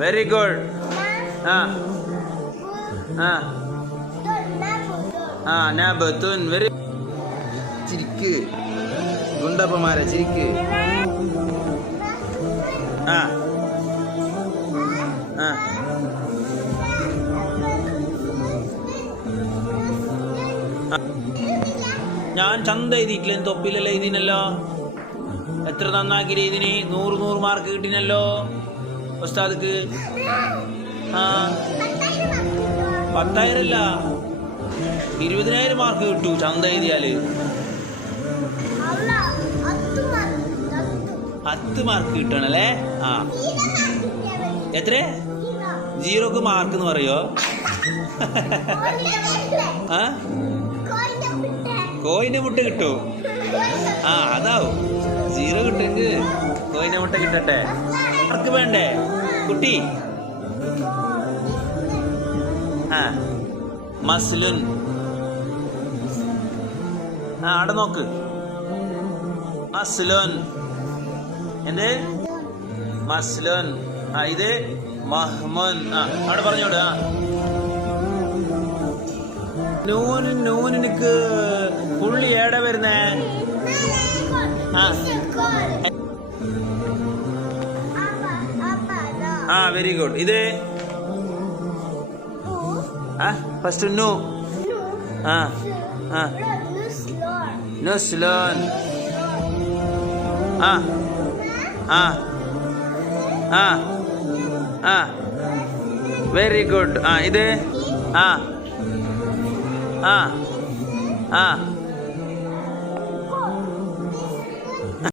Very good. ആ ആ ആ നബത്തുൻ. വെരി. ചിരിക്ക് ഗുണ്ടപ്പന്മാരെ ചിരിക്ക്. ആ ആ ഞാൻ ചന്ത എഴുതിയിട്ടില്ല, തൊപ്പിലല്ല എഴുതിനല്ലോ. എത്ര നന്നാക്കി ഇതിന് 100 മാർക്ക് കിട്ടിനല്ലോ ഉസ്താദ്ക്ക്. ആ 10,000 അല്ല 20,000 മാർക്ക് കിട്ടൂ ചന്ത എഴുതിയാല്. 10 മാർക്ക് കിട്ടണല്ലേ. ആ എത്ര 0ക്ക് മാർക്ക് എന്ന് പറയോ? ആ കോയിന്റെ മുട്ട കിട്ടൂ. ആ അതാവും 0 കിട്ടെങ്കിൽ കോയിന്റെ മുട്ട കിട്ടട്ടെ. മാർക്ക് വേണ്ടേ കുട്ടി? ആ മസ്ലുൻ. ആ അവിടെ നോക്ക്. മസ്ലുൻ. എന്ത് മസ്ലുൻ? ആ ഇത് മഹ്മുൻ. ആ അവിടെ പറഞ്ഞോട്. ആ നൂനിക്ക് പുള്ളി ഏടെ വരുന്നേ? ആ വെരി ഗുഡ്. ഇത് ഫസ്റ്റ് നു. ആ ആ നുസ്ലോൻ. ആ ആ ആ ആ വെരി ഗുഡ്. ആ ഇത് ആ ആ ആ